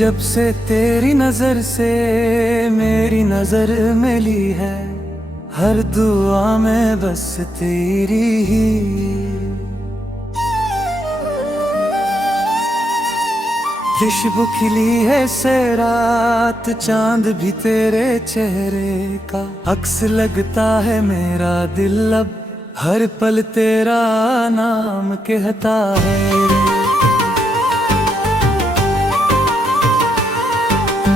जब से तेरी नजर से मेरी नजर मिली है, हर दुआ में बस तेरी ही। खुशबू खिली है से रात, चांद भी तेरे चेहरे का अक्स लगता है मेरा दिल अब हर पल तेरा नाम कहता है।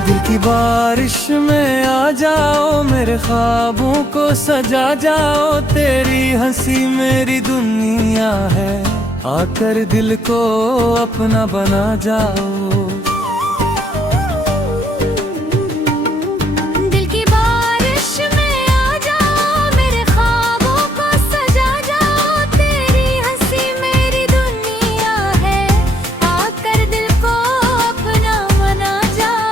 दिल की बारिश में आ जाओ, मेरे ख्वाबों को सजा जाओ, तेरी हंसी मेरी दुनिया है, आकर दिल को अपना बना जाओ। दिल की बारिश में आ जाओ, मेरे ख्वाबों को सजा जाओ, तेरी हंसी मेरी दुनिया है, आकर दिल को अपना बना जाओ।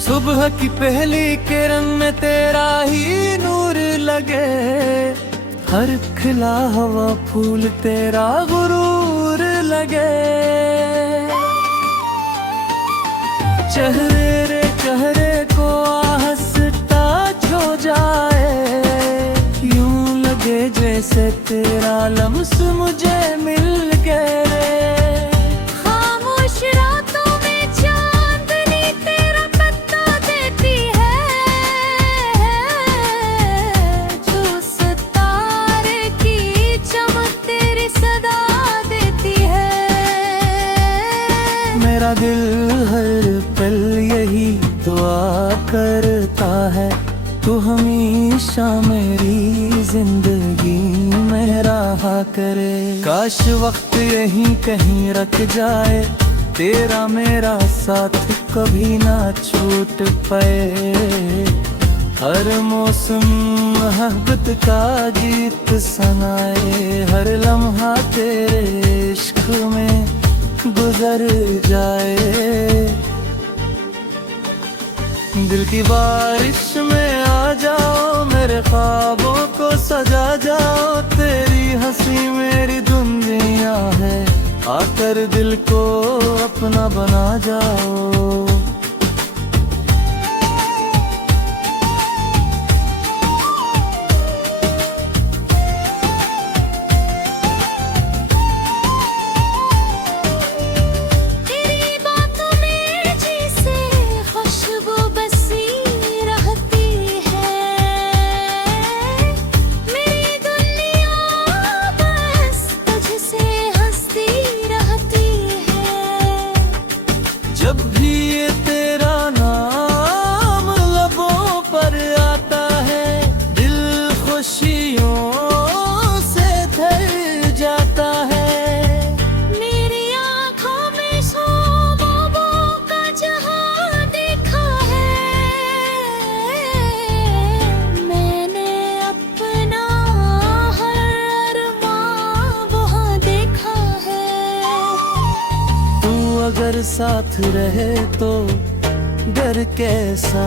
सुबह की पहली किरण में तेरा ही नूर लगे, हर खिला हवा फूल तेरा गुरूर लगे। चेहरे को आहस्ता छो जाए, यूं लगे जैसे तेरा लम्स मुझे मिल गए। मेरा दिल हर पल यही दुआ करता है, तू हमेशा मेरी जिंदगी में रहा करे। काश वक्त यहीं कहीं रख जाए, तेरा मेरा साथ कभी ना छूट पाए। हर मौसम मोहब्बत का गीत सुनाए, हर लम्हा तेरे इश्क में गुजर जाए। दिल की बारिश में आ जाओ, मेरे ख्वाबों को सजा जाओ, तेरी हंसी मेरी दुनिया है, आकर दिल को अपना बना जाओ। जब भी ये तेरा नाम लबों पर आता है, दिल खुशियों से भर जाता है। मेरी आँखों में ख्वाबों का जहां देखा है, मैंने अपना हर अरमां वहाँ देखा है। तू अगर साथ रहे तो डर कैसा,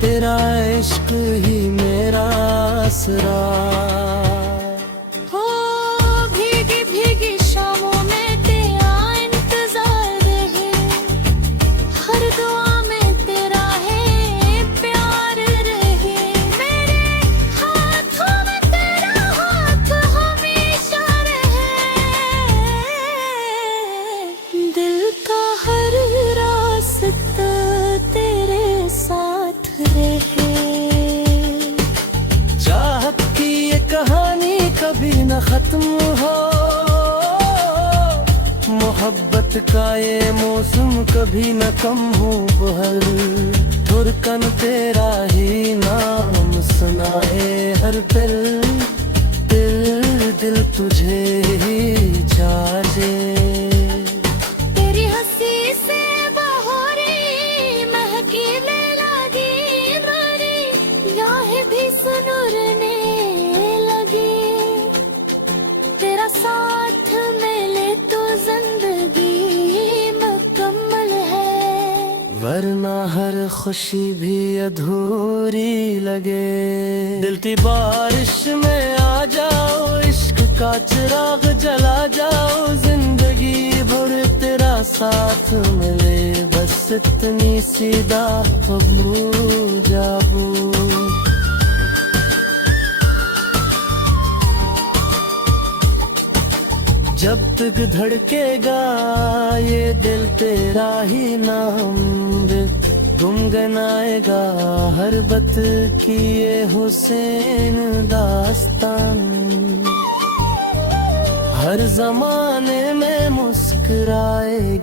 तेरा इश्क ही मेरा आसरा। हो भीगी भीगी शामों में तेरा इंतजार रहे, हर दुआ में तेरा है प्यार रहे। मेरे हाथों में तेरा हाथ हमेशा रहे, दिल का हर रास्ता तेरे साथ रहे। चाहत की ये कहानी कभी न खत्म हो, मोहब्बत का ये मौसम कभी न कम हो बहर। धुरकन तेरा ही नाम सुनाए हर दिल, दिल दिल तुझे ही चाहे। साथ मिले तो जिंदगी मुकम्मल है, वरना हर खुशी भी अधूरी लगे। दिल की बारिश में आ जाओ, इश्क का चिराग जला जाओ, जिंदगी भर तेरा साथ मिले, बस इतनी सी दाबू जाबू। जब तक धड़केगा ये दिल तेरा ही नाम गुनगुनाएगा हर बत की ये हुसैन दास्तान। हर जमाने में मुस्कुराएगी।